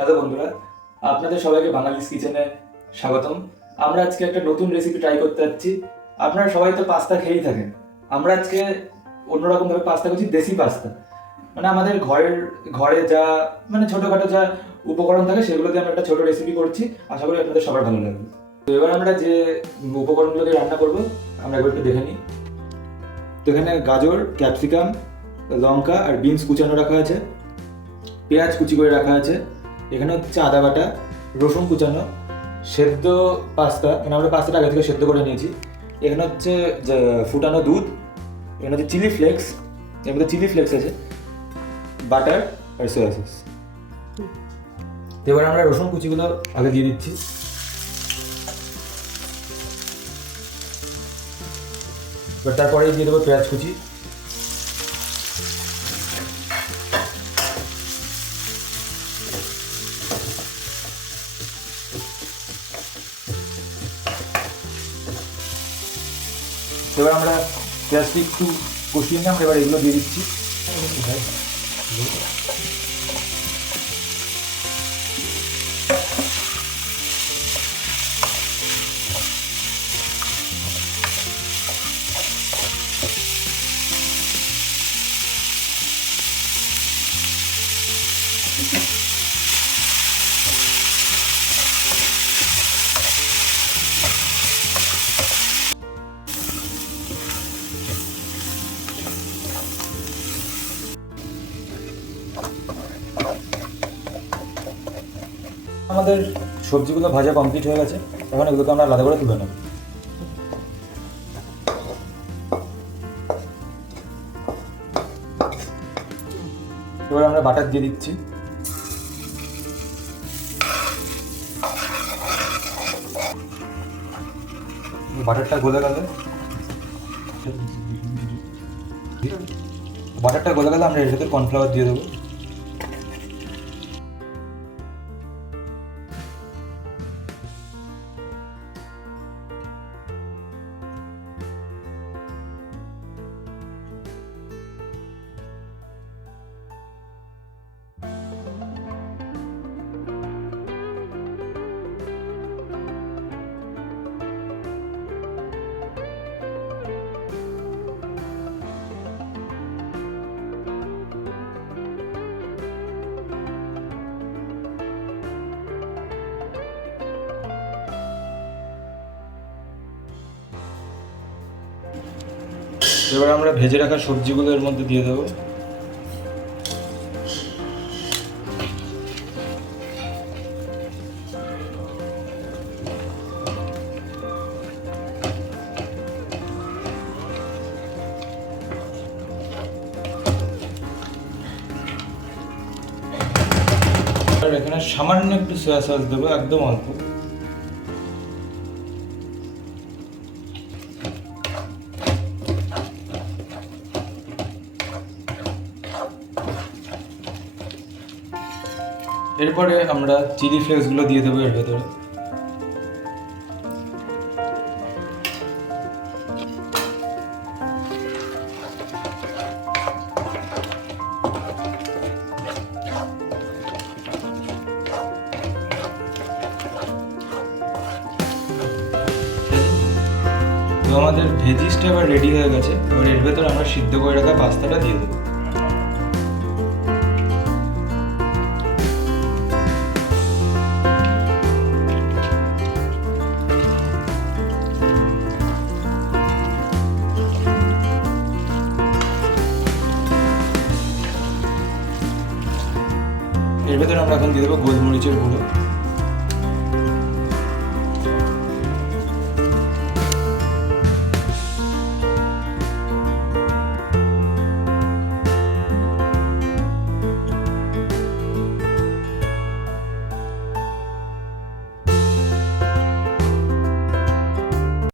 Hello বন্ধুরা, আপনাদের সবাইকে বাঙালিস কিচেনে স্বাগতম। আমরা আজকে একটা নতুন রেসিপি ট্রাই করতে যাচ্ছি। আপনারা সবাই তো পাস্তা খেয়েই থাকেন। আমরা আজকে অন্যরকমভাবে পাস্তা করছি, দেশি পাস্তা। মানে আমাদের ঘরে যা ছোটোখাটো যা উপকরণ থাকে সেগুলো দিয়ে আমরা একটা ছোটো রেসিপি করছি। আশা করি আপনাদের সবার ভালো লাগবে। তো এবার আমরা যে উপকরণগুলো দিয়ে রান্না করবো আমরা একবার একটু দেখে নিই। তো এখানে গাজর, ক্যাপসিকাম, লঙ্কা আর বিনস কুচানো রাখা আছে, পেঁয়াজ কুচি করে রাখা আছে, এখানে হচ্ছে আদা বাটা, রসুন কুচানো, সেদ্ধ পাস্তা, মানে আমরা পাস্তাটা আগে থেকে সেদ্ধ করে নিয়েছি। এখানে হচ্ছে ফুটানো দুধ, এখানে হচ্ছে চিলি ফ্লেক্স, এর মধ্যে চিলি ফ্লেক্স আছে, বাটার আর সোয়া সস। এবার আমরা রসুন কুচিগুলো আগে দিয়ে দিচ্ছি। এবার তারপরে দিয়ে দেবো পেঁয়াজ কুচি। এবার আমরা পেঁয়াজটি একটু কষিয়ে নিলাম, এবার এগুলো দিয়ে দিচ্ছি। আমাদের সবজিগুলো ভাজা কমপ্লিট হয়ে গেছে, এখন এগুলোকে আমরা আলাদা করে তুলে নেব। এবার আমরা বাটার দিয়ে দিচ্ছি। বাটারটা গলে গেলে আমরা এর ভেতর কর্নফ্লাওয়ার দিয়ে দেবো। এবার আমরা ভেজে রাখা সবজিগুলো এর মধ্যে দিয়ে দেবো। আর এখানে সামান্য একটু সয়া সস দেবো, একদম অল্প। এরপরে আমরা চিলি ফ্লেক্সগুলো দিয়ে দেবো এর ভেতরে। তো আমাদের ভেজিসটা এবার রেডি হয়ে গেছে। এবার এর ভেতরে আমরা সিদ্ধ করে রাখা পাস্তাটা দিয়ে দেবো। এর ভেতরে আমরা এখন দিয়ে দেবো গোলমরিচের গুঁড়ো।